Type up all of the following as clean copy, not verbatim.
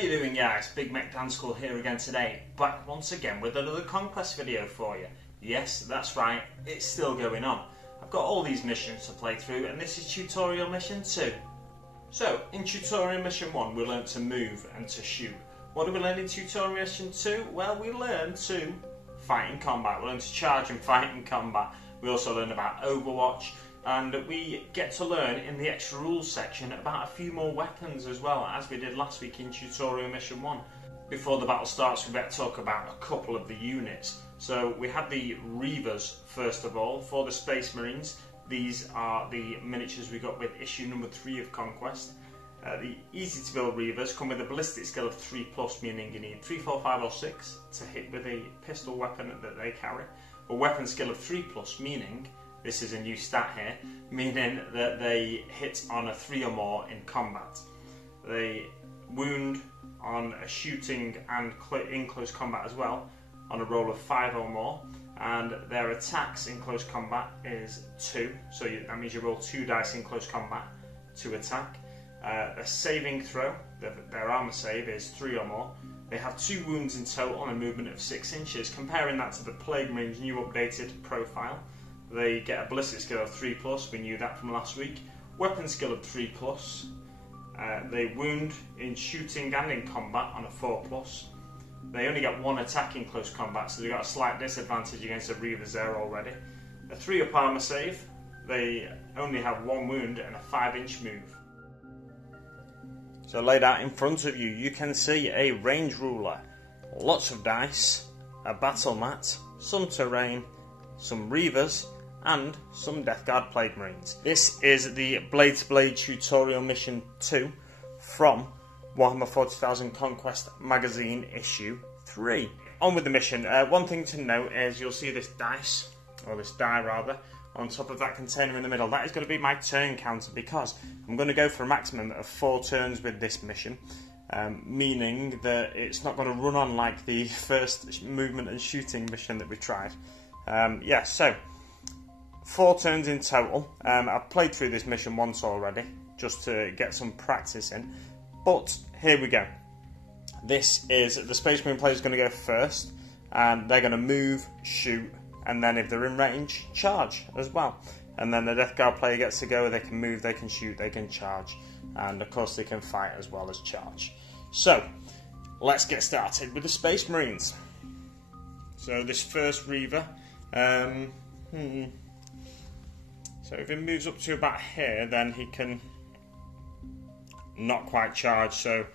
you doing, guys? Big Mech Dan School here again today, back once again with another Conquest video for you. Yes, that's right, it's still going on. I've got all these missions to play through and this is tutorial mission 2. So, in tutorial mission 1 we learned to move and to shoot. What did we learn in tutorial mission 2? Well, we learned to fight in combat. We learned to charge and fight in combat. We also learned about Overwatch. And we get to learn in the extra rules section about a few more weapons as well, as we did last week in tutorial mission 1. Before the battle starts, we better talk about a couple of the units. So we have the Reivers first of all for the Space Marines. These are the miniatures we got with issue number 3 of Conquest. The easy to build Reivers come with a ballistic skill of 3+, meaning you need 3, 4, 5 or 6 to hit with a pistol weapon that they carry. A weapon skill of 3+, meaning this is a new stat here, meaning that they hit on a 3 or more in combat. They wound on a shooting and in close combat as well, on a roll of 5 or more, and their attacks in close combat is 2, so that means you roll 2 dice in close combat to attack. Their saving throw, their armor save is 3 or more. They have 2 wounds in total and a movement of 6 inches, comparing that to the Plague Marine's new updated profile. They get a ballistic skill of 3+, we knew that from last week. Weapon skill of 3+. They wound in shooting and in combat on a 4+. They only get 1 attack in close combat, so they've got a slight disadvantage against the Reivers there already. A 3-up armor save. They only have 1 wound and a 5-inch move. So laid out in front of you, you can see a range ruler, lots of dice, a battle mat, some terrain, some Reivers, and some Death Guard Plague Marines. This is the Blade to Blade tutorial mission 2 from Warhammer 40,000 Conquest magazine issue 3. On with the mission. One thing to note is you'll see this dice, or this die rather, on top of that container in the middle. That is going to be my turn counter because I'm going to go for a maximum of 4 turns with this mission. Meaning that it's not going to run on like the first movement and shooting mission that we tried. Yeah, so 4 turns in total. I've played through this mission once already, just to get some practice in. But here we go. This is the Space Marine player is going to go first, and they're going to move, shoot, and then if they're in range, charge as well. And then the Death Guard player gets to go. They can move, they can shoot, they can charge, and of course they can fight as well as charge. So let's get started with the Space Marines. So this first Reiver. So if he moves up to about here, then he can not quite charge. So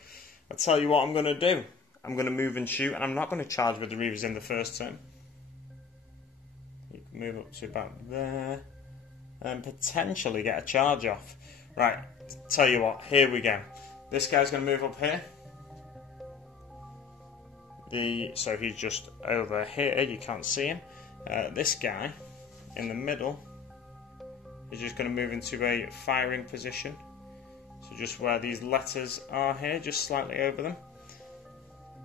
I'll tell you what I'm going to do. I'm going to move and shoot, and I'm not going to charge with the Reivers in the first turn. You can move up to about there and potentially get a charge off. Right, tell you what, here we go. This guy's going to move up here. So he's just over here, you can't see him. This guy in the middle is just going to move into a firing position. So just where these letters are here, just slightly over them.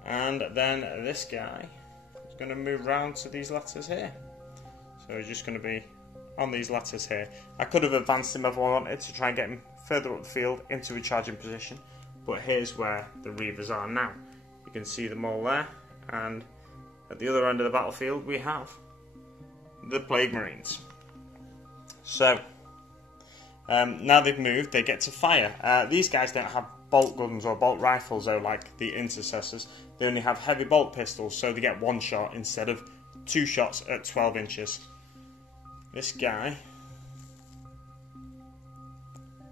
And then this guy is going to move round to these letters here. So he's just going to be on these letters here. I could have advanced him if I wanted to try and get him further up the field into a charging position. But here's where the Reivers are now. You can see them all there. And at the other end of the battlefield we have the Plague Marines. So now they've moved, they get to fire. These guys don't have bolt guns or bolt rifles though, like the intercessors. They only have heavy bolt pistols, so they get 1 shot instead of 2 shots at 12 inches. This guy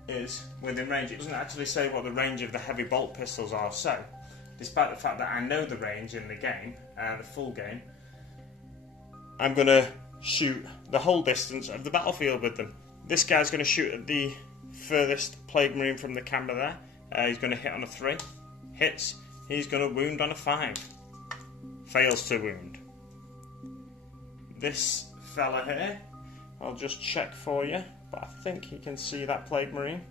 is within range. It doesn't actually say what the range of the heavy bolt pistols are, so despite the fact that I know the range in the game, the full game, I'm going to shoot the whole distance of the battlefield with them. This guy's going to shoot at the furthest Plague Marine from the camera there. He's going to hit on a 3. Hits. He's going to wound on a 5. Fails to wound. This fella here, I'll just check for you, but I think he can see that Plague Marine.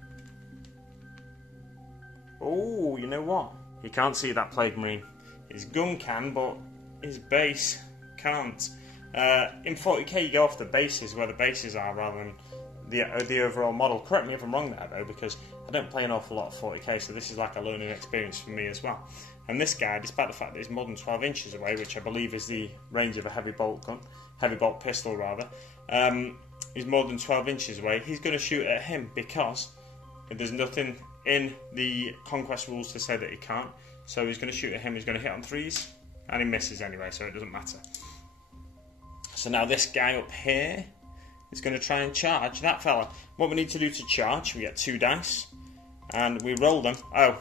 Oh, you know what? He can't see that Plague Marine. His gun can, but his base can't. In 40k you go off the bases, where the bases are, rather than the overall model. Correct me if I'm wrong there though, because I don't play an awful lot of 40k, so this is like a learning experience for me as well. And this guy, despite the fact that he's more than 12 inches away, which I believe is the range of a heavy bolt pistol rather, he's more than 12 inches away, he's going to shoot at him because there's nothing in the Conquest rules to say that he can't. So he's going to shoot at him, he's going to hit on 3s, and he misses anyway, so it doesn't matter. So now this guy up here is going to try and charge that fella. What we need to do to charge, we get 2 dice, and we roll them. Oh,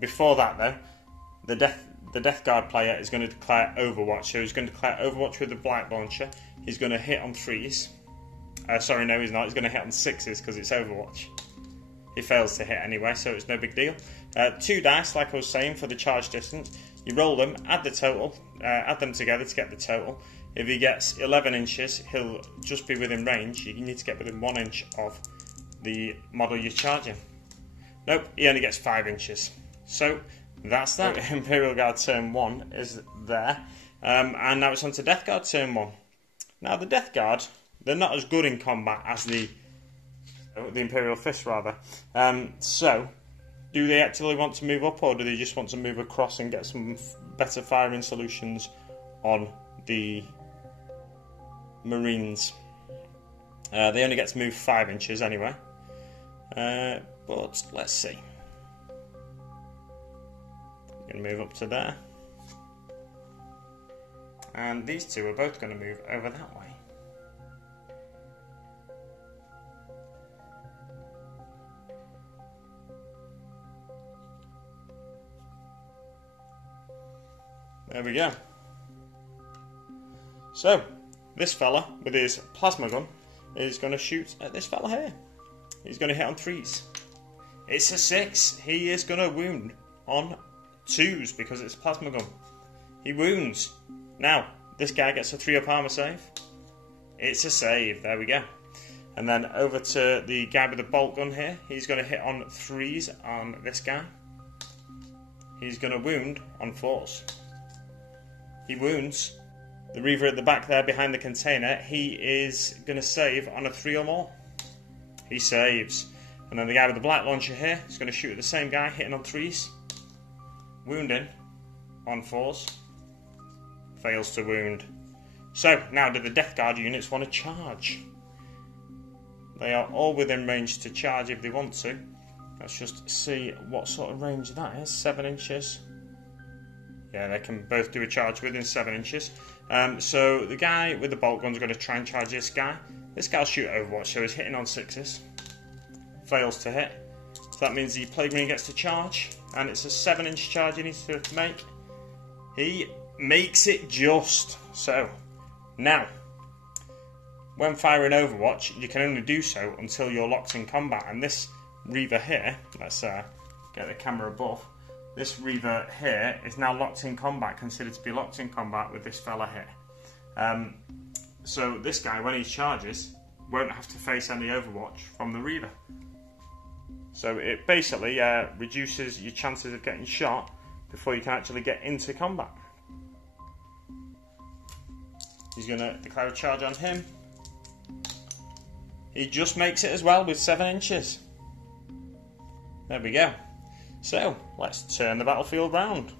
before that though, the Death Guard player is going to declare Overwatch. So he's going to declare Overwatch with the Blight Launcher. He's going to hit on 3s. Sorry, no, he's not. He's going to hit on 6s because it's Overwatch. He fails to hit anyway, so it's no big deal. 2 dice, like I was saying, for the charge distance. You roll them, add the total, add them together to get the total. If he gets 11 inches, he'll just be within range. You need to get within 1 inch of the model you're charging. Nope, he only gets 5 inches. So that's that. Imperial Guard turn 1 is there. And now it's on to Death Guard turn 1. Now the Death Guard, they're not as good in combat as the Imperial Fists rather. So, do they actually want to move up, or do they just want to move across and get some better firing solutions on the Marines? They only get to move 5 inches anyway. But let's see. I'm going to move up to there. And these two are both going to move over that way. There we go. So, this fella with his plasma gun is going to shoot at this fella here. He's going to hit on 3s. It's a 6. He is going to wound on 2s because it's a plasma gun. He wounds. Now, this guy gets a 3-up armor save. It's a save. There we go. And then over to the guy with the bolt gun here. He's going to hit on 3s on this guy. He's going to wound on 4s. He wounds. The Reaver at the back there behind the container, he is going to save on a 3 or more. He saves. And then the guy with the Blight Launcher here is going to shoot at the same guy, hitting on 3s. Wounding on 4s. Fails to wound. So, now do the Death Guard units want to charge? They are all within range to charge if they want to. Let's just see what sort of range that is. 7 inches. Yeah, they can both do a charge within 7 inches. So the guy with the bolt gun is going to try and charge this guy. This guy'll shoot Overwatch, so he's hitting on 6s. Fails to hit. So that means the Plague Marine gets to charge. And it's a 7-inch charge he needs to make. He makes it just. So, now, when firing Overwatch, you can only do so until you're locked in combat. And this Reaver here, let's get the camera above. This Reaver here is now locked in combat, considered to be locked in combat with this fella here. So this guy, when he charges, won't have to face any Overwatch from the Reaver. So it basically reduces your chances of getting shot before you can actually get into combat. He's going to declare a charge on him. He just makes it as well with 7 inches. There we go. So, let's turn the battlefield round.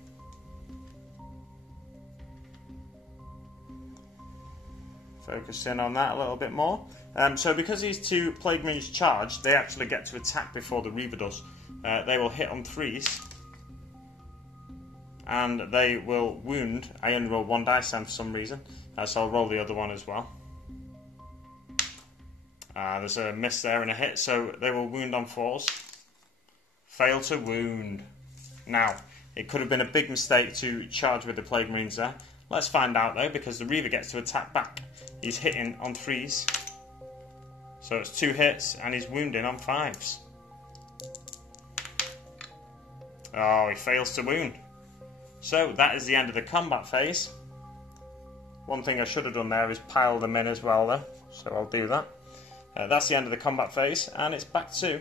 Focus in on that a little bit more. So because these two Plague Marines charge, they actually get to attack before the Reaver does. They will hit on 3s. And they will wound. I only roll 1 dice then for some reason. So I'll roll the other one as well. There's a miss there and a hit, so they will wound on 4s. Fail to wound. Now, it could have been a big mistake to charge with the Plague Marines there. Let's find out though, because the Reaver gets to attack back. He's hitting on 3s. So it's 2 hits, and he's wounding on 5s. Oh, he fails to wound. So that is the end of the combat phase. One thing I should have done there is pile them in as well though, so I'll do that. That's the end of the combat phase, and it's back to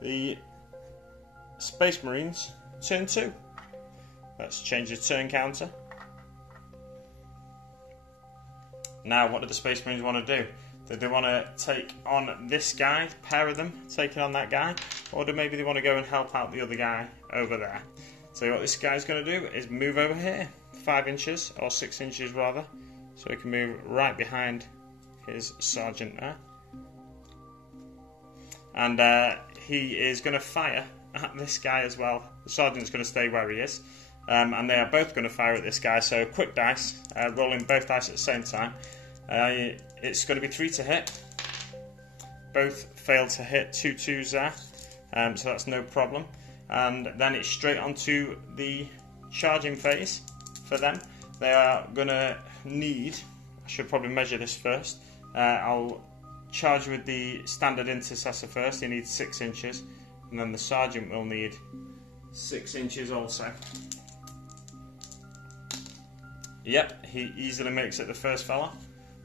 the Space Marines turn 2. Let's change the turn counter. Now, what do the Space Marines want to do? Do they want to take on this guy, pair of them taking on that guy, or do maybe they want to go and help out the other guy over there? So what this guy's going to do is move over here 5 inches, or 6 inches rather, so he can move right behind his sergeant there. And he is going to fire at this guy as well. The sergeant's going to stay where he is, and they are both going to fire at this guy. So quick dice, rolling both dice at the same time. It's going to be 3 to hit. Both failed to hit, 2 2s there, so that's no problem. And then it's straight onto the charging phase for them. They are going to need, I should probably measure this first. I'll charge with the standard intercessor first. He needs 6 inches, and then the sergeant will need 6 inches also. Yep, he easily makes it the first fella,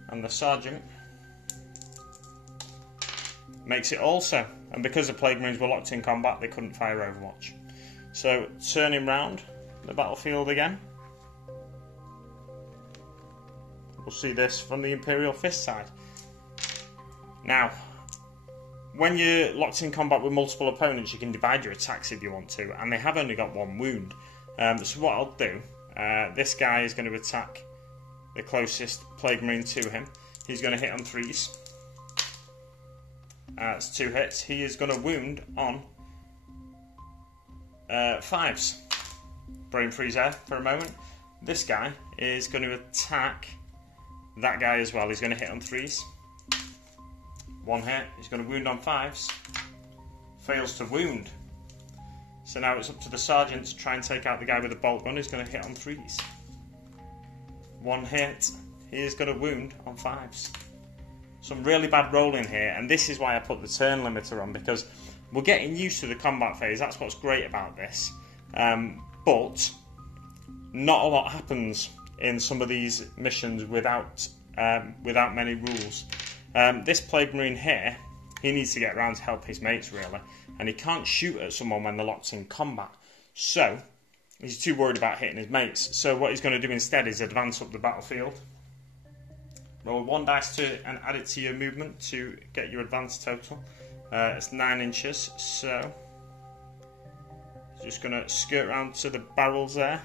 and the sergeant makes it also. And because the Plague Marines were locked in combat, they couldn't fire Overwatch. So turning round the battlefield again, we'll see this from the Imperial Fist side. Now, when you're locked in combat with multiple opponents, you can divide your attacks if you want to, and they have only got 1 wound. So what I'll do, this guy is going to attack the closest Plague Marine to him. He's going to hit on 3s. That's 2 hits. He is going to wound on 5s. Brain freeze there for a moment. This guy is going to attack that guy as well. He's going to hit on 3s. 1 hit. He's going to wound on 5s. Fails to wound. So now it's up to the sergeant to try and take out the guy with the bolt gun. He's going to hit on 3s. 1 hit. He is going to wound on 5s. Some really bad rolling here, and this is why I put the turn limiter on, because we're getting used to the combat phase. That's what's great about this. But not a lot happens in some of these missions without many rules. This Plague Marine here, he needs to get around to help his mates really, and he can't shoot at someone when they're locked in combat. So he's too worried about hitting his mates. So what he's going to do instead is advance up the battlefield. Roll 1 dice and add it to your movement to get your advance total. It's 9 inches, so just going to skirt around to the barrels there,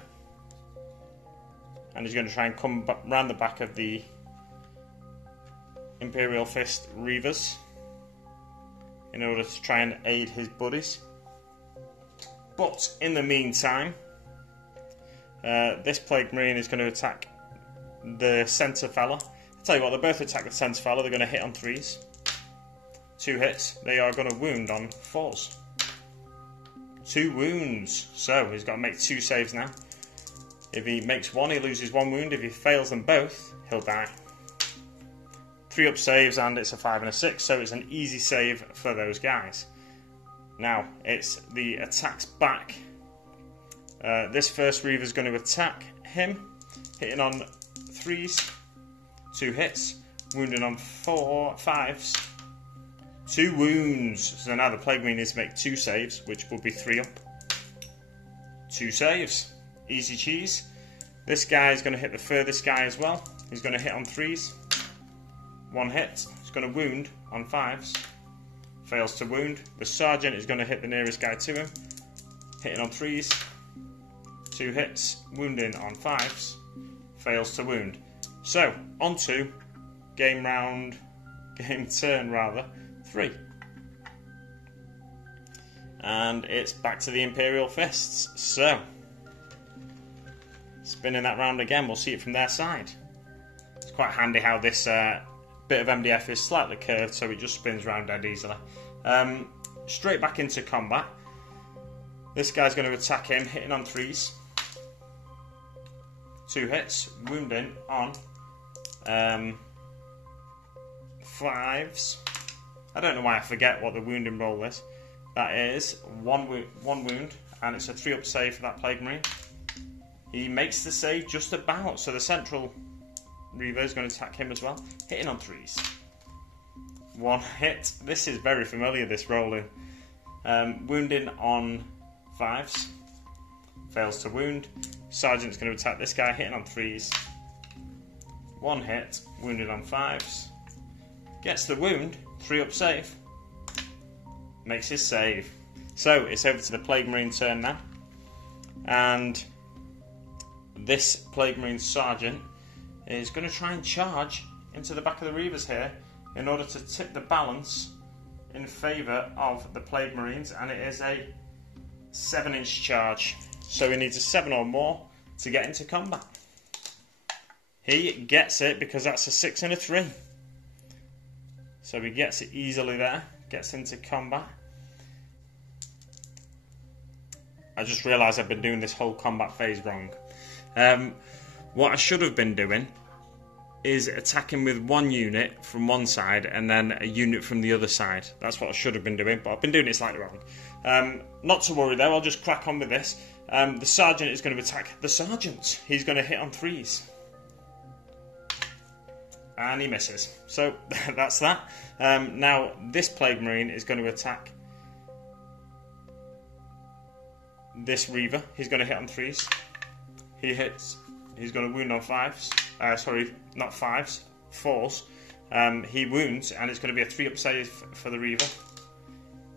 and he's going to try and come round the back of the Imperial Fist Reivers in order to try and aid his buddies. But in the meantime, this Plague Marine is going to attack the centre fella. Tell you what, they both attack the centre fella. They're going to hit on 3s. 2 hits. They are going to wound on 4s. 2 wounds. So he's got to make 2 saves now. If he makes 1, he loses 1 wound. If he fails them both, he'll die. 3 up saves, and it's a 5 and a 6, so it's an easy save for those guys. Now it's the attacks back. This first Reaver is going to attack him, hitting on 3s. 2 hits, wounding on 5s, 2 wounds. So now the Plague Marine needs to make 2 saves, which will be 3 up. 2 saves, easy cheese. This guy is going to hit the furthest guy as well. He's going to hit on 3s. 1 hit, he's going to wound on 5s. Fails to wound. The sergeant is going to hit the nearest guy to him, hitting on 3s. 2 hits, wounding on 5s. Fails to wound. So, on to game turn 3. And it's back to the Imperial Fists. So, spinning that round again, we'll see it from their side. It's quite handy how this bit of MDF is slightly curved, so it just spins round dead easily. Straight back into combat. This guy's going to attack him, hitting on 3s. 2 hits, wounding on 5s. I don't know why I forget what the wounding roll is. That is 1 wound, and it's a 3 up save for that Plague Marine. He makes the save just about, so the central Reaver is going to attack him as well, hitting on 3s. 1 hit. This is very familiar, this rolling. Wounding on 5s. Fails to wound. Sergeant's going to attack this guy, hitting on 3s. 1 hit, wounded on 5s. gets the wound, 3-up save, makes his save. So it's over to the Plague Marine turn now, and this Plague Marine Sergeant is going to try and charge into the back of the Reivers here in order to tip the balance in favour of the Plague Marines, and it is a 7-inch charge, so he needs a 7 or more to get into combat. He gets it because that's a 6 and a 3, so he gets it easily there, gets into combat. I just realised I've been doing this whole combat phase wrong. What I should have been doing is attacking with one unit from one side and then a unit from the other side. That's what I should have been doing, but I've been doing it slightly wrong. Not to worry though, I'll just crack on with this. The Sergeant is going to attack the Sergeant. He's going to hit on 3s. And he misses. So that's that. Now this Plague Marine is going to attack this Reiver. He's going to hit on 3s. He hits. He's going to wound on 5s. Sorry, not 5s, 4s. He wounds, and it's going to be a 3-up save for the Reiver.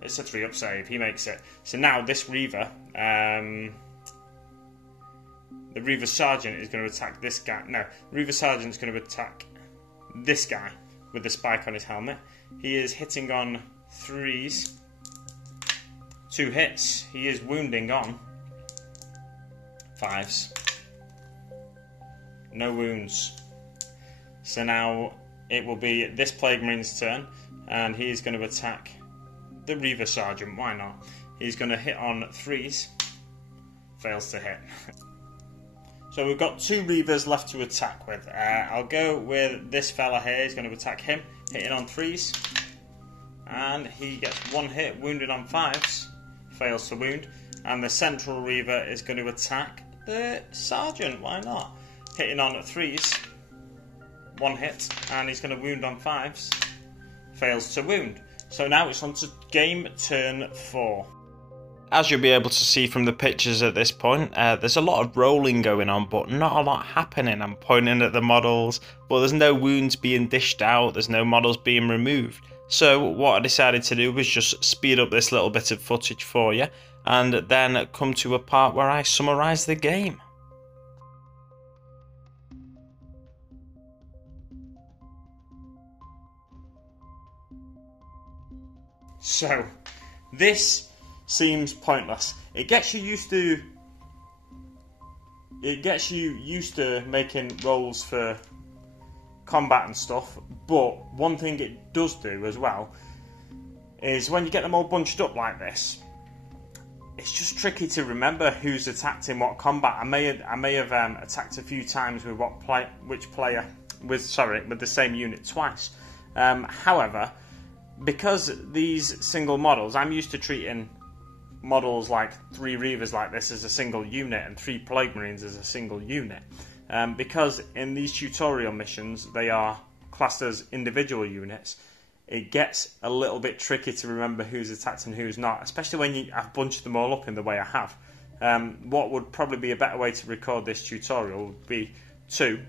It's a 3-up save. He makes it. So now this Reiver, the Reiver Sergeant is going to attack this guy. No, the Reiver Sergeant is going to attack this guy with the spike on his helmet. He is hitting on 3s. 2 hits. He is wounding on 5s. No wounds. So now it will be this Plague Marine's turn, and he's going to attack the Reiver Sergeant. Why not? He's going to hit on 3s. Fails to hit. So we've got 2 Reivers left to attack with. I'll go with this fella here. He's going to attack him, hitting on 3s. And he gets 1 hit, wounded on 5s. Fails to wound. And the Central Reiver is going to attack the Sergeant. Why not? Hitting on 3s. 1 hit. And he's going to wound on 5s. Fails to wound. So now it's on to game turn 4. As you'll be able to see from the pictures at this point, there's a lot of rolling going on, but not a lot happening. I'm pointing at the models, but there's no wounds being dished out, there's no models being removed. So what I decided to do was just speed up this little bit of footage for you, and then come to a part where I summarise the game. So, this seems pointless. It gets you used to making rolls for combat and stuff, but one thing it does do as well is when you get them all bunched up like this, it's just tricky to remember who's attacked in what combat. I may have attacked a few times with with the same unit twice. However, because these single models, I'm used to treating models like 3 Reivers like this as a single unit and 3 Plague Marines as a single unit. Because in these tutorial missions they are classed as individual units, it gets a little bit tricky to remember who's attacked and who's not, especially when I've bunched them all up in the way I have. What would probably be a better way to record this tutorial would be to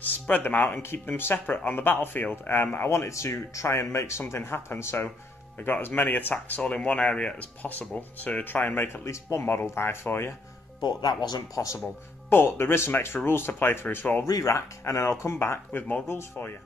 spread them out and keep them separate on the battlefield. I wanted to try and make something happen, so I got as many attacks all in one area as possible to try and make at least one model die for you, but that wasn't possible. But there is some extra rules to play through, so I'll re-rack and then I'll come back with more rules for you.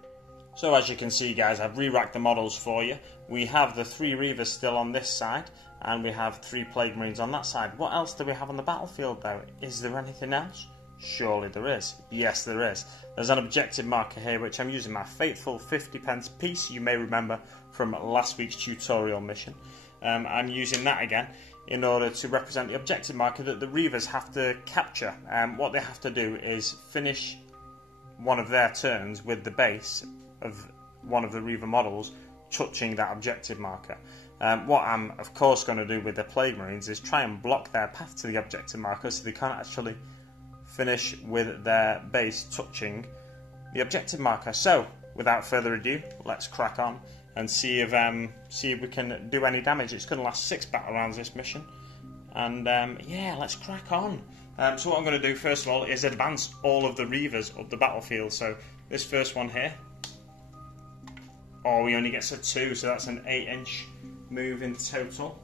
So as you can see guys, I've re-racked the models for you. We have the 3 Reivers still on this side, and we have 3 Plague Marines on that side. What else do we have on the battlefield though? Is there anything else? Surely there is. Yes, there is. There's an objective marker here, which I'm using my faithful 50p piece, you may remember from last week's tutorial mission. I'm using that again in order to represent the objective marker that the Reivers have to capture. What they have to do is finish one of their turns with the base of one of the Reiver models touching that objective marker. What I'm of course going to do with the Plague Marines is try and block their path to the objective marker so they can't actually finish with their base touching the objective marker. So without further ado, let's crack on and see if we can do any damage. It's going to last 6 battle rounds this mission, and yeah, let's crack on. So what I'm going to do first of all is advance all of the Reivers up the battlefield. So this first one here, Oh, he only gets a 2, so that's an 8-inch move in total.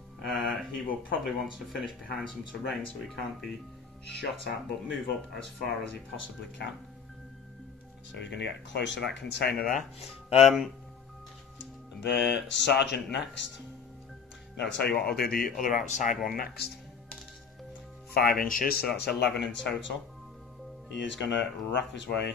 He will probably want to finish behind some terrain so he can't be shot at, but move up as far as he possibly can. So he's going to get close to that container there. The sergeant next. No, I'll tell you what, I'll do the other outside one next. 5 inches, so that's 11 in total. He is going to wrap his way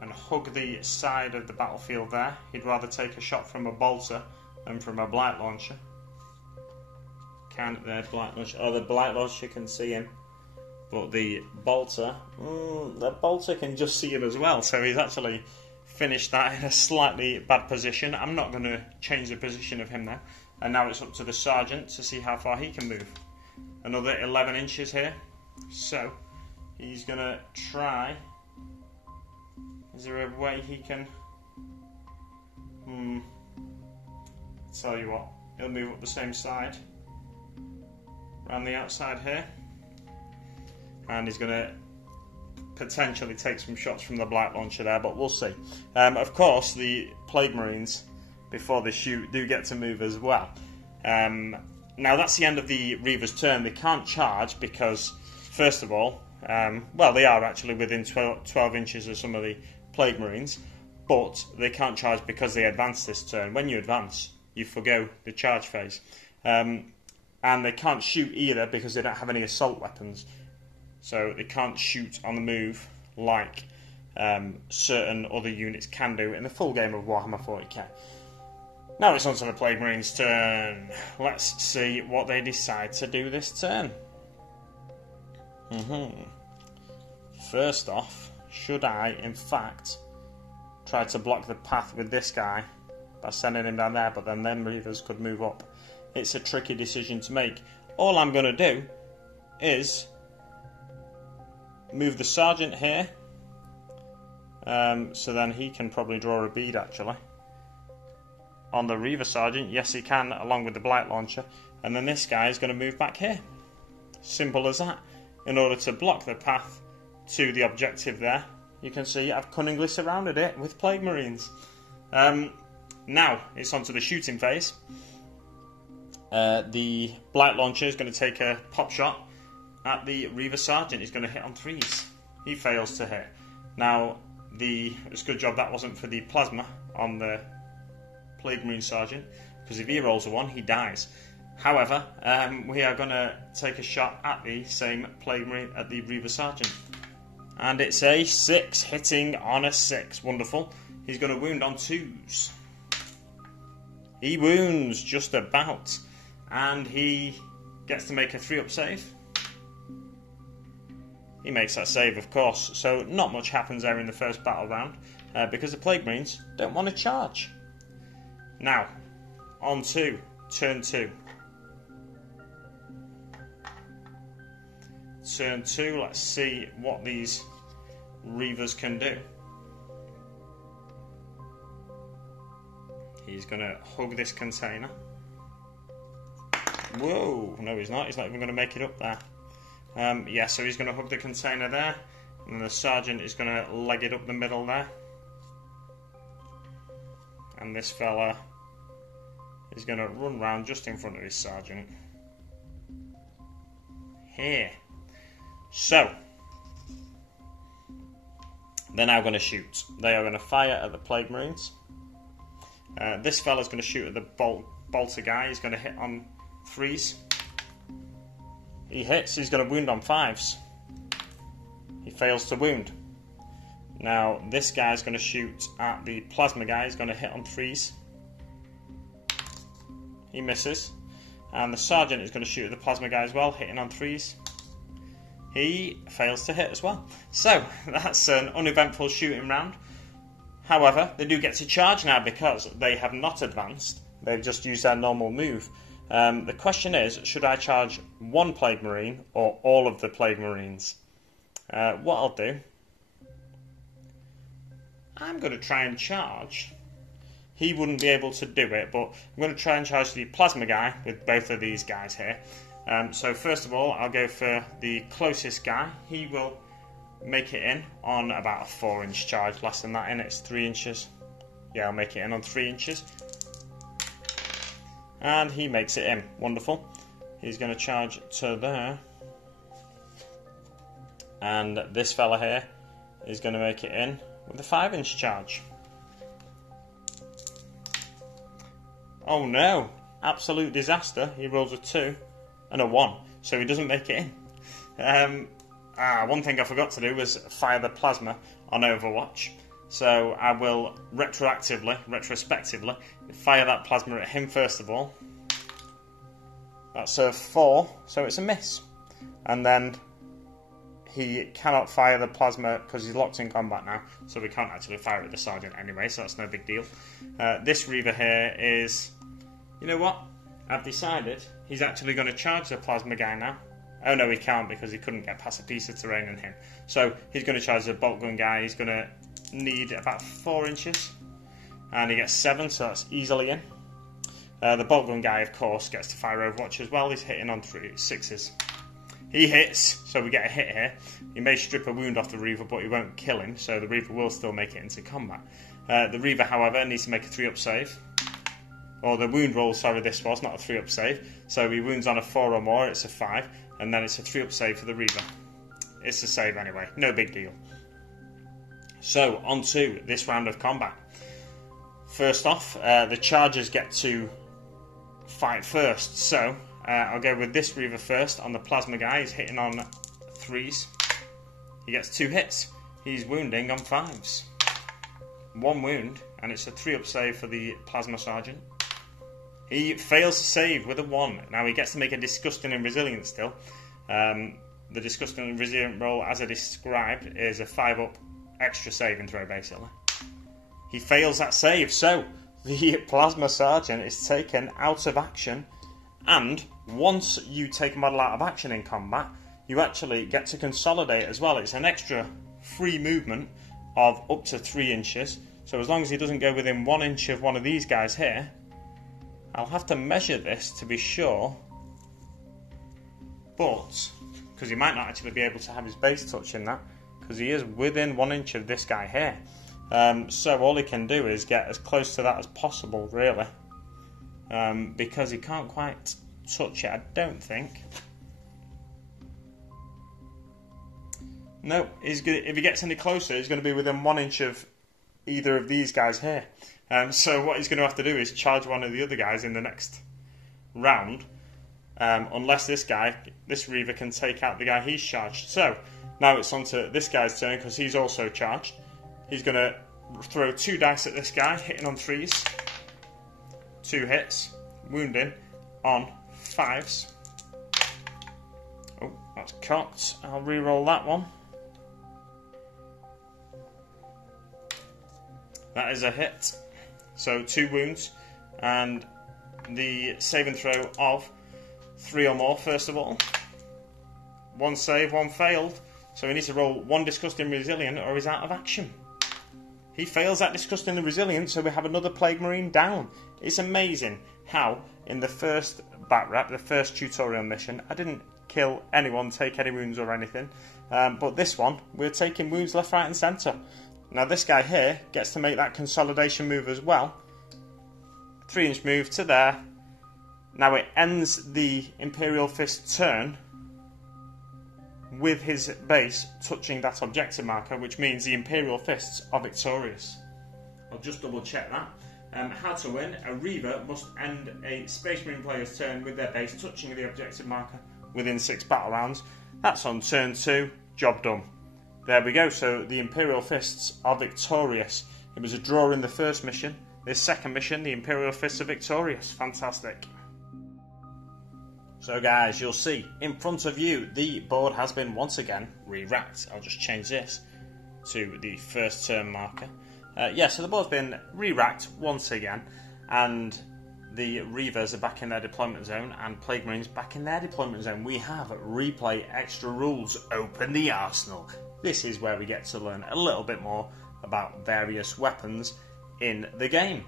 and hug the side of the battlefield there. He'd rather take a shot from a bolter than from a blight launcher. Can't the blight launcher? Oh, the blight launcher can see him, but the bolter can just see him as well. So he's actually finished that in a slightly bad position. I'm not going to change the position of him now. And now it's up to the sergeant to see how far he can move. Another 11 inches here. So he's going to try. Is there a way he can... Tell you what, he'll move up the same side. Around the outside here. And he's going to potentially take some shots from the blight launcher there, but we'll see. Of course, the Plague Marines, before they shoot, do get to move as well. Now that's the end of the Reivers' turn. They can't charge because, first of all, well, they are actually within 12 inches of some of the Plague Marines, but they can't charge because they advance this turn. When you advance, you forgo the charge phase. And they can't shoot either because they don't have any assault weapons. So they can't shoot on the move like certain other units can do in the full game of Warhammer 40k. Now it's on to the Plague Marines' turn. Let's see what they decide to do this turn. First off, should I, in fact, try to block the path with this guy by sending him down there, but then them Reivers could move up? It's a tricky decision to make. All I'm going to do is move the sergeant here, so then he can probably draw a bead actually. On the Reaver sergeant, yes he can, along with the blight launcher, and then this guy is going to move back here. Simple as that. In order to block the path to the objective there, you can see I've cunningly surrounded it with Plague Marines. Now it's on to the shooting phase. The blight launcher is going to take a pop shot at the Reaver sergeant. He's going to hit on 3s. He fails to hit. Now, it's a good job that wasn't for the plasma on the Plague Marine sergeant, because if he rolls a 1, he dies. However, we are going to take a shot at the same Plague Marine at the Reaver sergeant. And it's a 6, hitting on a 6. Wonderful. He's going to wound on 2s. He wounds just about. And he gets to make a 3-up save. He makes that save, of course. So not much happens there in the first battle round, because the Plague Marines don't want to charge. Now, on to turn 2. Turn 2, let's see what these Reivers can do. He's going to hug this container. Whoa, no he's not even going to make it up there. Yeah, so he's going to hug the container there, and the sergeant is going to leg it up the middle there. And this fella is going to run round just in front of his sergeant. Here. So, they're now going to shoot. They are going to fire at the Plague Marines. This fella's going to shoot at the bolter guy. He's going to hit on 3s. He hits, he's going to wound on 5s. He fails to wound. Now, this guy's going to shoot at the plasma guy. He's going to hit on 3s. He misses. And the sergeant is going to shoot at the plasma guy as well, hitting on 3s. He fails to hit as well. So, that's an uneventful shooting round. However, they do get to charge now because they have not advanced. They've just used their normal move. The question is, should I charge one Plague Marine or all of the Plague Marines? What I'll do, I'm going to try and charge. He wouldn't be able to do it, but I'm going to try and charge the plasma guy with both of these guys here. So first of all, I'll go for the closest guy. He will make it in on about a 4-inch charge, less than that in, it's 3 inches. Yeah, I'll make it in on 3 inches. And he makes it in, wonderful. He's going to charge to there. And this fella here is going to make it in with a 5-inch charge. Oh no, absolute disaster. He rolls a 2 and a 1, so he doesn't make it in. One thing I forgot to do was fire the plasma on Overwatch. So I will retrospectively, fire that plasma at him first of all. That's a 4, so it's a miss. And then he cannot fire the plasma because he's locked in combat now, so we can't actually fire it at the sergeant anyway, so that's no big deal. This Reaver here is... You know what? I've decided he's actually going to charge the plasma guy now. Oh no, he can't because he couldn't get past a piece of terrain in him. So he's going to charge the bolt gun guy. He's going to need about 4 inches. And he gets 7, so that's easily in. The bolt gun guy, of course, gets to fire Overwatch as well. He's hitting on 6s. He hits, so we get a hit here. He may strip a wound off the Reaver, but he won't kill him, so the Reaver will still make it into combat. The Reaver, however, needs to make a 3-up save. Or the wound roll, sorry, this was, not a 3-up save. So he wounds on a 4 or more, it's a 5. And then it's a 3-up save for the Reaver. It's a save anyway, no big deal. So, on to this round of combat. First off, the Chargers get to fight first. So, I'll go with this Reaver first on the plasma guy. He's hitting on 3s. He gets 2 hits. He's wounding on 5s. 1 wound, and it's a 3-up save for the plasma sergeant. He fails to save with a 1. Now he gets to make a disgusting and resilient still. The disgusting and resilient roll, as I described, is a 5-up extra saving throw basically. He fails that save, so the plasma sergeant is taken out of action. And once you take a model out of action in combat, you actually get to consolidate as well. It's an extra free movement of up to 3 inches. So as long as he doesn't go within 1 inch of one of these guys here, I'll have to measure this to be sure, but because he might not actually be able to have his base touching that, because he is within 1 inch of this guy here. So all he can do is get as close to that as possible, really, because he can't quite touch it, I don't think. No, if he gets any closer, he's going to be within 1 inch of either of these guys here. So what he's going to have to do is charge one of the other guys in the next round, unless this Reaver can take out the guy he's charged. So now it's on to this guy's turn because he's also charged. He's going to throw 2 dice at this guy, hitting on 3s. 2 hits, wounding on 5s. Oh, that's cocked. I'll re-roll that one. That is a hit. So 2 wounds, and the saving throw of 3 or more first of all. 1 save, 1 failed. So he needs to roll 1 disgusting resilient or he's out of action. He fails that disgusting resilient, so we have another Plague Marine down. It's amazing how in the first bat rap, the first tutorial mission, I didn't kill anyone, take any wounds or anything. But this one, we're taking wounds left, right and centre. Now this guy here gets to make that consolidation move as well. 3-inch move to there. Now it ends the Imperial Fist turn with his base touching that objective marker, which means the Imperial Fists are victorious. I'll just double check that. How to win. A Reaver must end a Space Marine player's turn with their base touching the objective marker within 6 battle rounds. That's on turn 2. Job done. There we go, so the Imperial Fists are victorious. It was a draw in the first mission. This second mission, the Imperial Fists are victorious. Fantastic. So guys, you'll see, in front of you, the board has been once again re-racked. I'll just change this to the first turn marker. So the board's been re-racked once again, and the Reivers are back in their deployment zone, and Plague Marines back in their deployment zone. We have replay extra rules. Open the arsenal. This is where we get to learn a little bit more about various weapons in the game.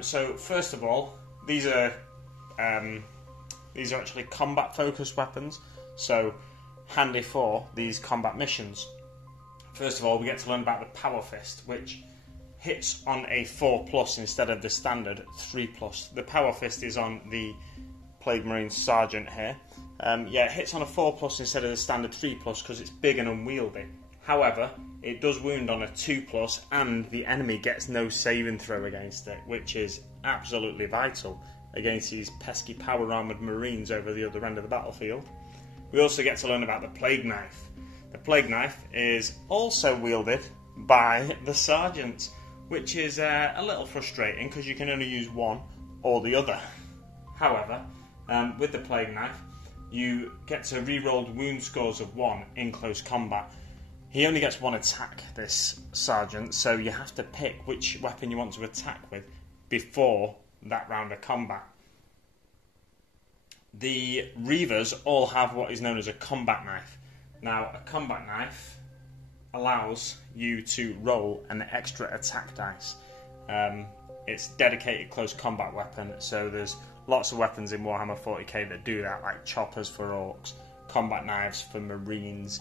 So first of all, these are actually combat focused weapons, so handy for these combat missions. First of all, we get to learn about the Power Fist, which hits on a 4+ instead of the standard 3+. The Power Fist is on the Plague Marine Sergeant here. Yeah, it hits on a 4+ instead of the standard 3+ because it's big and unwieldy. However, it does wound on a 2+, and the enemy gets no saving throw against it, which is absolutely vital against these pesky power-armoured Marines over the other end of the battlefield. We also get to learn about the Plague Knife. The Plague Knife is also wielded by the Sergeant, which is a little frustrating because you can only use one or the other. However, with the Plague Knife, you get to re-roll wound scores of 1 in close combat. He only gets 1 attack, this Sergeant, so you have to pick which weapon you want to attack with before that round of combat. The Reivers all have what is known as a combat knife. Now, a combat knife allows you to roll an extra attack dice. It's dedicated close combat weapon, so there's lots of weapons in Warhammer 40k that do that, like choppers for orcs, combat knives for marines,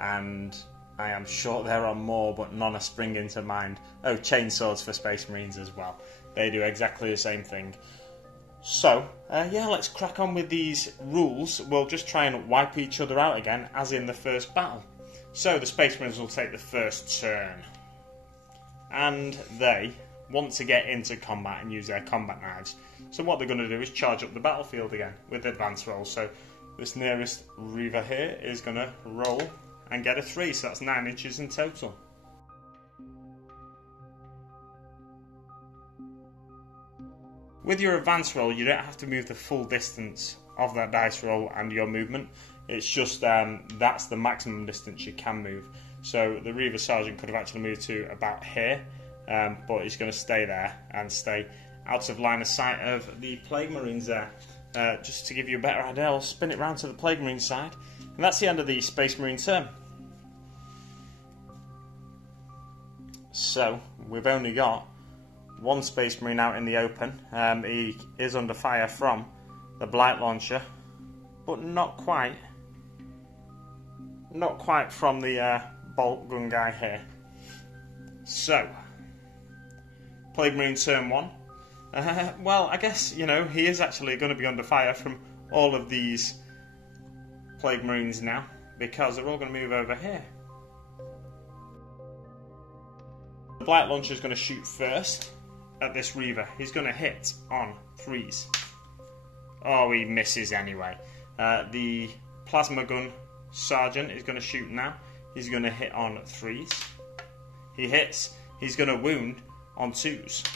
and I am sure there are more, but none are springing to mind. Oh, chainswords for space marines as well. They do exactly the same thing. So, yeah, let's crack on with these rules. We'll just try and wipe each other out again, as in the first battle. So, the Space Marines will take the first turn. And they want to get into combat and use their combat knives. So what they're going to do is charge up the battlefield again with advance rolls. So, this nearest Reiver here is going to roll and get a 3, so that's 9 inches in total. With your advance roll, you don't have to move the full distance of that dice roll and your movement. It's just that's the maximum distance you can move. So the Reiver Sergeant could have actually moved to about here, but he's going to stay there and stay out of line of sight of the Plague Marines there. Just to give you a better idea, I'll spin it round to the Plague Marine side. And that's the end of the Space Marine turn. So, we've only got one Space Marine out in the open. He is under fire from the Blight Launcher, but not quite from the bolt gun guy here. So, Plague Marine turn 1. Well, I guess, you know, he is actually going to be under fire from all of these Plague Marines now, because they're all going to move over here. The Blight Launcher is going to shoot first at this Reiver. He's going to hit on 3s. Oh, he misses anyway. The Plasma Gun Sergeant is going to shoot now. He's going to hit on 3s. He hits. He's going to wound on 2s.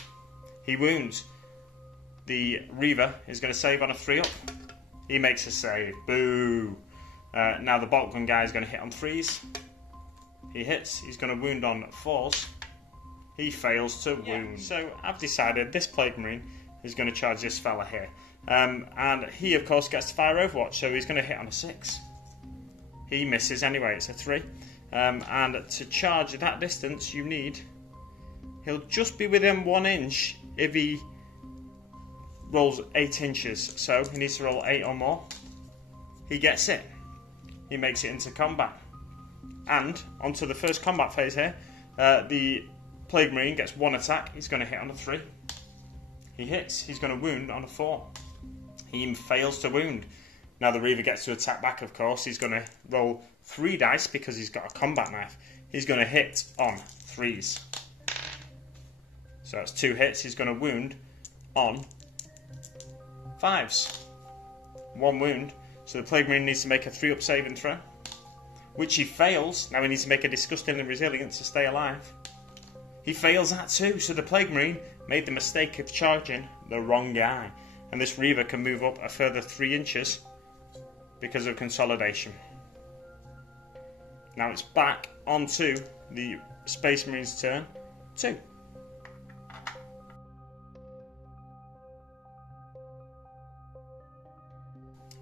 He wounds. The Reiver is going to save on a 3-up. He makes a save. Boo! Now the bolt gun guy is going to hit on 3s. He hits. He's going to wound on 4s. He fails to wound. So I've decided this Plague Marine is going to charge this fella here. And he, of course, gets to fire Overwatch, so he's going to hit on a 6. He misses anyway, it's a 3. And to charge that distance, you need... He'll just be within 1 inch if he rolls 8 inches. So he needs to roll 8 or more. He gets it. He makes it into combat. And onto the first combat phase here, the Plague Marine gets 1 attack. He's going to hit on a 3. He hits. He's going to wound on a 4. He fails to wound. Now the Reiver gets to attack back, of course. He's going to roll 3 dice because he's got a combat knife. He's going to hit on 3s. So that's 2 hits. He's going to wound on 5s. 1 wound. So the Plague Marine needs to make a 3-up saving throw, which he fails. Now he needs to make a disgustingly resilience to stay alive. He fails that too, so the Plague Marine made the mistake of charging the wrong guy. And this Reiver can move up a further 3 inches because of consolidation. Now it's back onto the Space Marine's turn 2.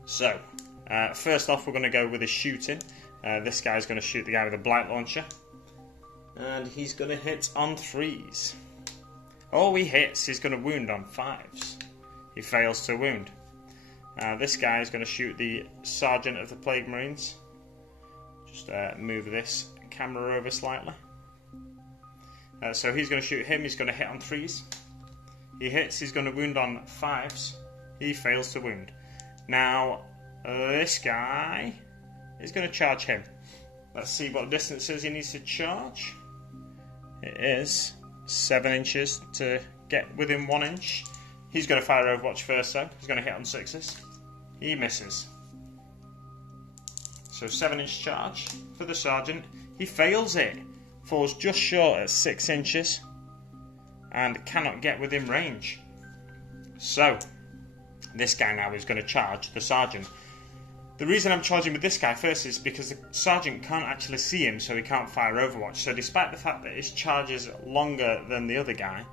So, first off we're going to go with a shooting. This guy's going to shoot the guy with a Blight Launcher. And he's going to hit on 3s. Oh, he hits. He's going to wound on 5s. He fails to wound. This guy is going to shoot the Sergeant of the Plague Marines. Just move this camera over slightly. So he's going to shoot him. He's going to hit on 3s. He hits. He's going to wound on 5s. He fails to wound. Now this guy is going to charge him. Let's see what distance is he needs to charge. It is 7 inches to get within 1 inch. He's going to fire Overwatch first though. He's going to hit on 6s. He misses. So 7-inch charge for the sergeant. He fails it. Falls just short at 6 inches. And cannot get within range. So this guy now is going to charge the sergeant. The reason I'm charging with this guy first is because the sergeant can't actually see him, so he can't fire Overwatch. So despite the fact that his charge is longer than the other guy,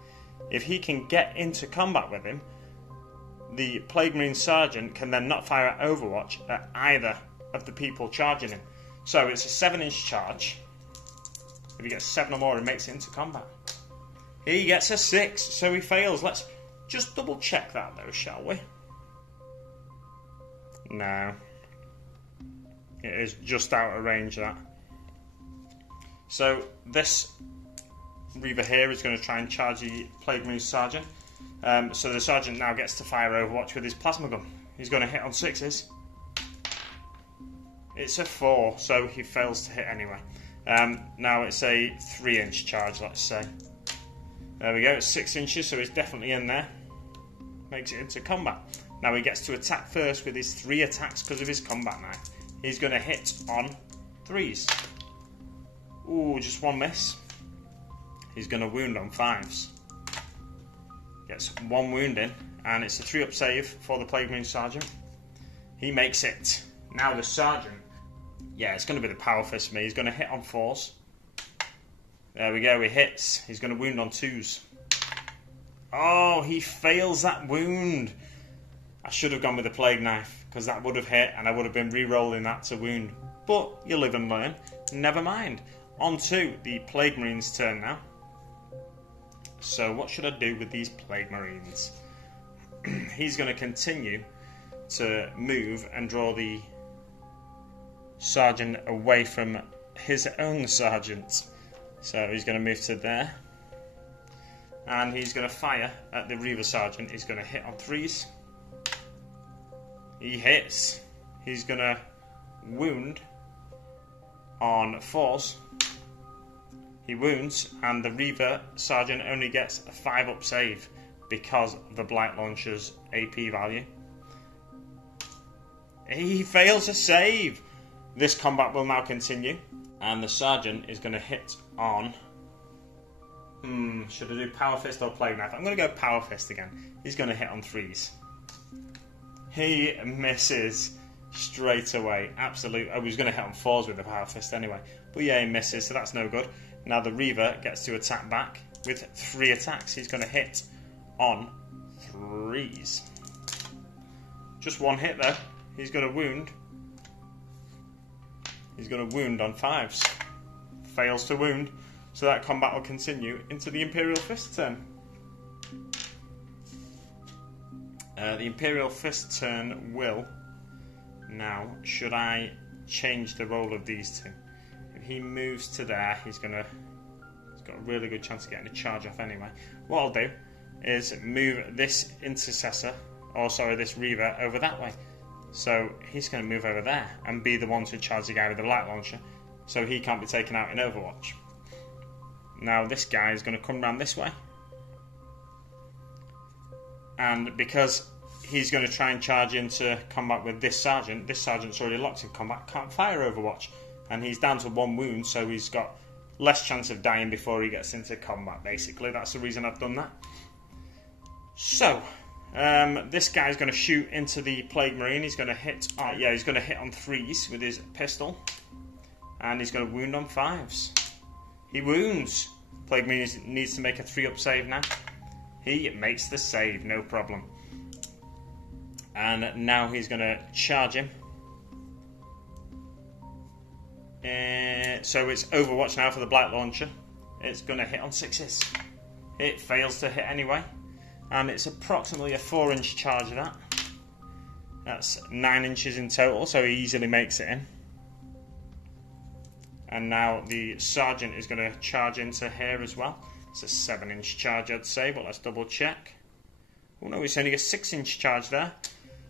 if he can get into combat with him, the Plague Marine sergeant can then not fire Overwatch at either of the people charging him. So it's a 7-inch charge. If he gets 7 or more, he makes it into combat. He gets a 6, so he fails. Let's just double check that though, shall we? No. It is just out of range, that. So this Reaver here is going to try and charge the Plague Marine sergeant. So the sergeant now gets to fire Overwatch with his plasma gun. He's going to hit on 6s. It's a 4, so he fails to hit anyway. Now it's a 3-inch charge, let's say. There we go, it's 6 inches, so he's definitely in there. Makes it into combat. Now he gets to attack first with his 3 attacks because of his combat knife. He's going to hit on 3s. Ooh, just 1 miss. He's going to wound on 5s. Gets 1 wound in, and it's a 3-up save for the Plague Marine sergeant. He makes it. Now the sergeant, yeah, it's going to be the Power Fist for me. He's going to hit on 4s. There we go, he hits. He's going to wound on 2s. Oh, he fails that wound. I should have gone with the Plague Knife, because that would have hit, and I would have been re-rolling that to wound. But you live and learn. Never mind. On to the Plague Marine's turn now. So what should I do with these Plague Marines? He's going to continue to move and draw the sergeant away from his own sergeant. So he's going to move to there. And he's going to fire at the Reaver sergeant. He's going to hit on 3s. He hits. He's going to wound on 4s. He wounds, and the Reaver sergeant only gets a 5-up save because of the Blight Launcher's AP value. He fails a save. This combat will now continue, and the sergeant is going to hit on... should I do Power Fist or Plague Knife? I'm going to go Power Fist again. He's going to hit on 3s. He misses straight away. Absolute. Oh, he was going to hit on 4s with the Power Fist anyway. But yeah, he misses, so that's no good. Now the Reaver gets to attack back with 3 attacks. He's going to hit on 3s. Just 1 hit though. He's going to wound. He's going to wound on 5s. Fails to wound. So that combat will continue into the Imperial Fist turn. The Imperial Fist turn will... Now, should I change the role of these two? If he moves to there, he's got a really good chance of getting a charge off anyway. What I'll do is move this Intercessor, or sorry, this Reaver over that way. So he's going to move over there and be the one to charge the guy with the Light Launcher, so he can't be taken out in Overwatch. Now this guy is going to come round this way, and because he's going to try and charge into combat with this sergeant's already locked in combat, can't fire Overwatch, and he's down to 1 wound, so he's got less chance of dying before he gets into combat. Basically, that's the reason I've done that. So this guy's going to shoot into the Plague Marine. He's going to hit. He's going to hit on 3s with his pistol, and he's going to wound on 5s. He wounds. Plague Marine needs to make a 3-up save now. He makes the save, no problem. And now he's going to charge him. So it's Overwatch now for the Blight Launcher. It's going to hit on 6s. It fails to hit anyway. And it's approximately a 4-inch charge of that. That's 9 inches in total, so he easily makes it in. And now the sergeant is going to charge into here as well. It's a 7-inch charge, I'd say, but let's double check. Oh no, it's only a 6-inch charge there.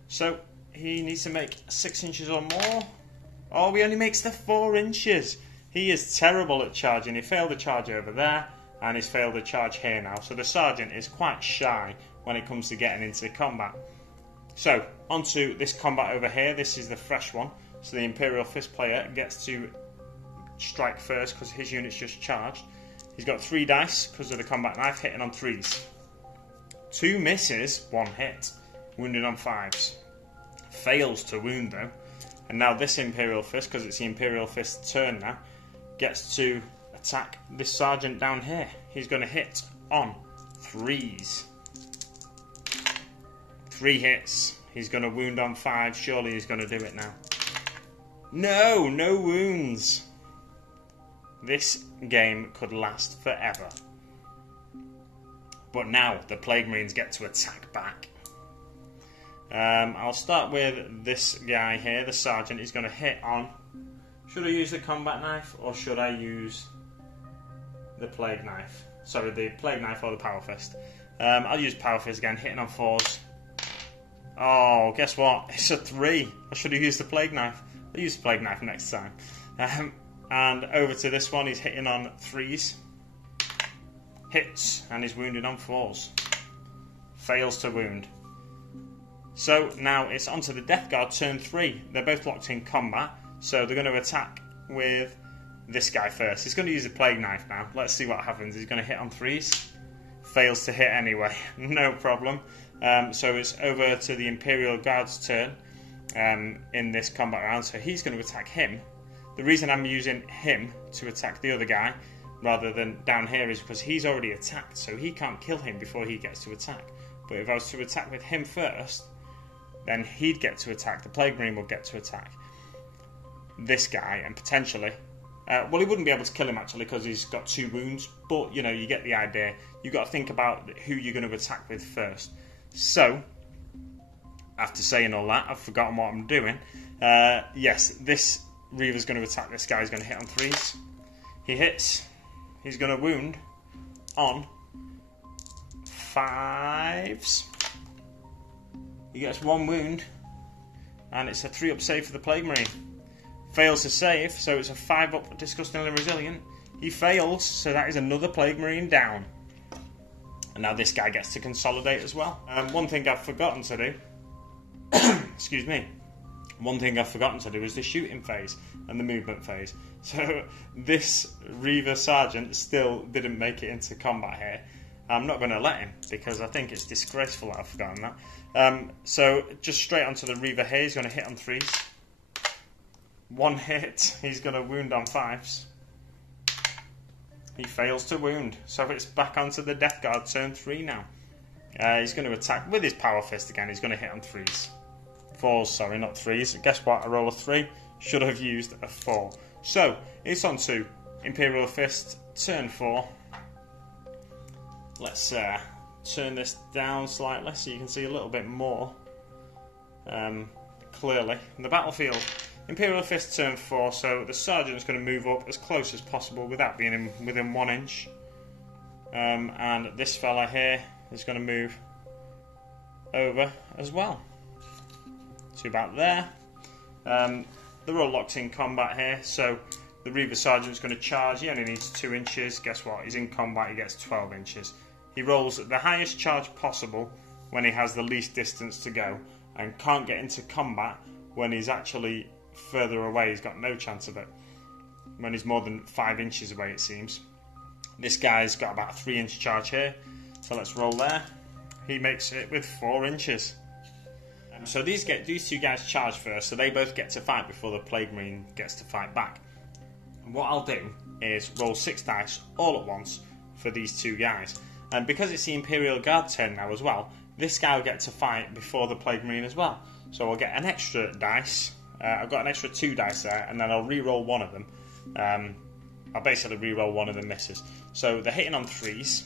So he needs to make 6 inches or more. Oh, he only makes the 4 inches. He is terrible at charging. He failed the charge over there, and he's failed the charge here now. So the sergeant is quite shy when it comes to getting into combat. So, onto this combat over here. This is the fresh one. So the Imperial Fist player gets to strike first because his unit's just charged. He's got 3 dice because of the combat knife, hitting on 3s. 2 misses, 1 hit. Wounded on 5s. Fails to wound though. And now this Imperial Fist, because it's the Imperial Fist's turn now, gets to attack this sergeant down here. He's going to hit on 3s. 3 hits. He's going to wound on 5. Surely he's going to do it now. No, no wounds. This game could last forever. But now the Plague Marines get to attack back. I'll start with this guy here, the sergeant. He's going to hit on... Should I use the combat knife or should I use the plague knife? Sorry, the plague knife or the power fist. I'll use power fist again, hitting on 4s. Oh, guess what? It's a 3. I should have used the plague knife. I'll use the plague knife next time. And over to this one, he's hitting on 3s. Hits, and he's wounded on 4s. Fails to wound. So now it's onto the Death Guard, turn 3. They're both locked in combat, so they're going to attack with this guy first. He's going to use the plague knife now. Let's see what happens. He's going to hit on 3s. Fails to hit anyway. No problem. So it's over to the Imperial Guard's turn in this combat round. So he's going to attack him. The reason I'm using him to attack the other guy rather than down here is because he's already attacked. So he can't kill him before he gets to attack. But if I was to attack with him first, then he'd get to attack. The Plague Marine would get to attack this guy and potentially... well, he wouldn't be able to kill him actually because he's got 2 wounds. But, you know, you get the idea. You've got to think about who you're going to attack with first. So, after saying all that, I've forgotten what I'm doing. Yes, this Reivers going to attack this guy. He's going to hit on 3s. He hits. He's going to wound on 5s. He gets 1 wound. And it's a 3-up save for the Plague Marine. Fails to save, so it's a 5-up disgustingly resilient. He fails, so that is another Plague Marine down. And now this guy gets to consolidate as well. One thing I've forgotten to do... excuse me. One thing I've forgotten to do is the shooting phase and the movement phase. So this Reaver Sergeant still didn't make it into combat here. I'm not going to let him because I think it's disgraceful that I've forgotten that. So just straight onto the Reaver here. He's going to hit on 3s. 1 hit. He's going to wound on 5s. He fails to wound. So it's back onto the Death Guard, turn 3 now. He's going to attack with his Power Fist again. He's going to hit on 3s. 4s, sorry, not 3s. Guess what? I roll a 3. Should have used a 4. So, it's on to Imperial Fist, turn 4. Let's turn this down slightly so you can see a little bit more clearly. In the battlefield, Imperial Fist, turn 4, so the Sergeant's going to move up as close as possible without being within 1 inch. And this fella here is going to move over as well. To about there. They're all locked in combat here, so the Reaver Sergeant's going to charge. He only needs 2 inches. Guess what? He's in combat, he gets 12 inches. He rolls the highest charge possible when he has the least distance to go, and can't get into combat when he's actually further away. He's got no chance of it. When he's more than 5 inches away, it seems. This guy's got about a 3-inch charge here, so let's roll there. He makes it with 4 inches. So these 2 guys charge first, so they both get to fight before the Plague Marine gets to fight back. And what I'll do is roll 6 dice all at once for these 2 guys. And because it's the Imperial Guard turn now as well, this guy will get to fight before the Plague Marine as well. So I'll get an extra dice. I've got an extra 2 dice there, and then I'll re-roll one of them. I'll basically re-roll one of the misses. So they're hitting on 3s.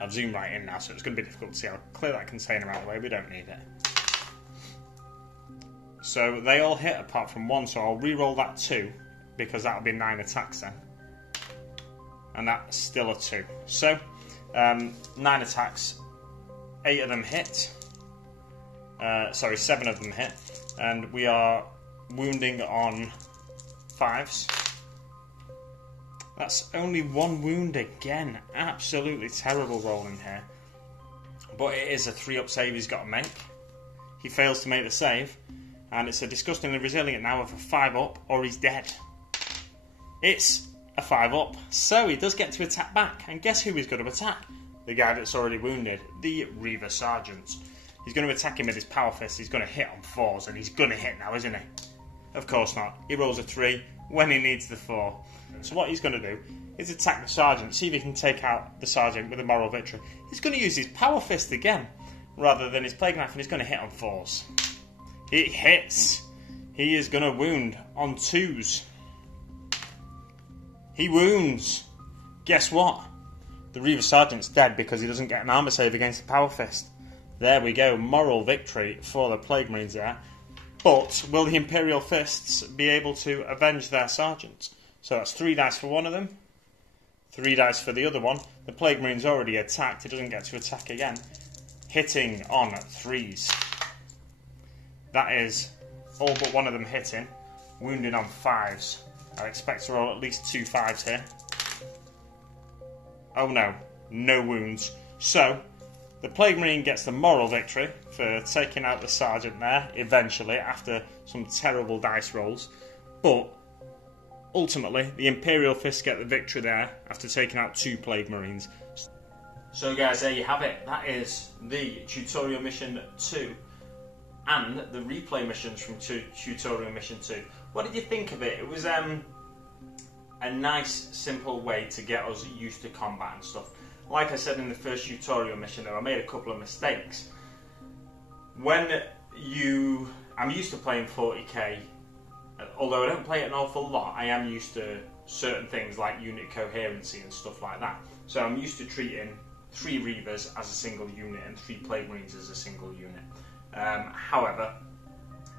I've zoomed right in now, so it's going to be difficult to see. I'll clear that container out of the way, we don't need it. So they all hit apart from 1, so I'll re-roll that 2, because that'll be 9 attacks then. And that's still a 2. So, 9 attacks, 8 of them hit. 7 of them hit. And we are wounding on 5s. That's only 1 wound again. Absolutely terrible rolling here. But it is a 3-up save he's got to make. He fails to make the save. And it's a disgustingly resilient now of a 5-up or he's dead. It's a 5-up. So he does get to attack back. And guess who he's going to attack? The guy that's already wounded. The Reivers Sergeant. He's going to attack him with his power fist. He's going to hit on 4s. And he's going to hit now, isn't he? Of course not. He rolls a 3 when he needs the 4. So what he's going to do is attack the Sergeant. See if he can take out the Sergeant with a moral victory. He's going to use his power fist again. Rather than his plague knife. And he's going to hit on 4s. It hits. He is going to wound on 2s. He wounds. Guess what? The Reivers Sergeant's dead because he doesn't get an armour save against the power fist. There we go. Moral victory for the Plague Marines there. But will the Imperial Fists be able to avenge their Sergeant? So that's 3 dice for one of them. 3 dice for the other one. The Plague Marine's already attacked. He doesn't get to attack again. Hitting on 3s. That is all but one of them hitting. Wounding on 5s. I expect to roll at least 2 5s here. Oh no. No wounds. So, the Plague Marine gets the moral victory for taking out the Sergeant there, eventually, after some terrible dice rolls. But, ultimately, the Imperial Fists get the victory there after taking out 2 Plague Marines. So guys, there you have it. That is the Tutorial Mission 2 and the replay missions from Tutorial Mission 2. What did you think of it? It was a nice, simple way to get us used to combat and stuff. Like I said in the first tutorial mission though, I made a couple of mistakes. I'm used to playing 40k, although I don't play it an awful lot, I am used to certain things like unit coherency and stuff like that. So I'm used to treating 3 Reivers as a single unit and 3 Plague Marines as a single unit. However,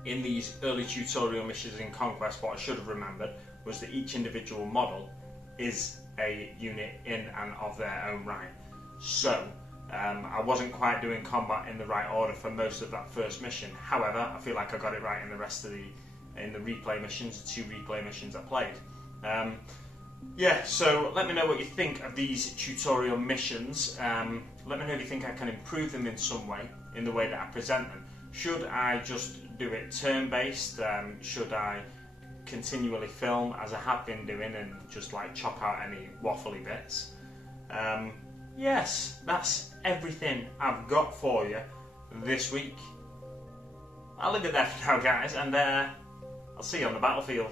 in these early tutorial missions in Conquest, what I should have remembered was that each individual model is a unit in and of their own right. So, I wasn't quite doing combat in the right order for most of that first mission. However, I feel like I got it right in the rest of in the replay missions, the 2 replay missions I played. Yeah, so let me know what you think of these tutorial missions. Let me know if you think I can improve them in some way, in the way that I present them. Should I just do it turn-based? Should I continually film as I have been doing and just like chop out any waffly bits? Yes, that's everything I've got for you this week. I'll leave it there for now, guys, and I'll see you on the battlefield.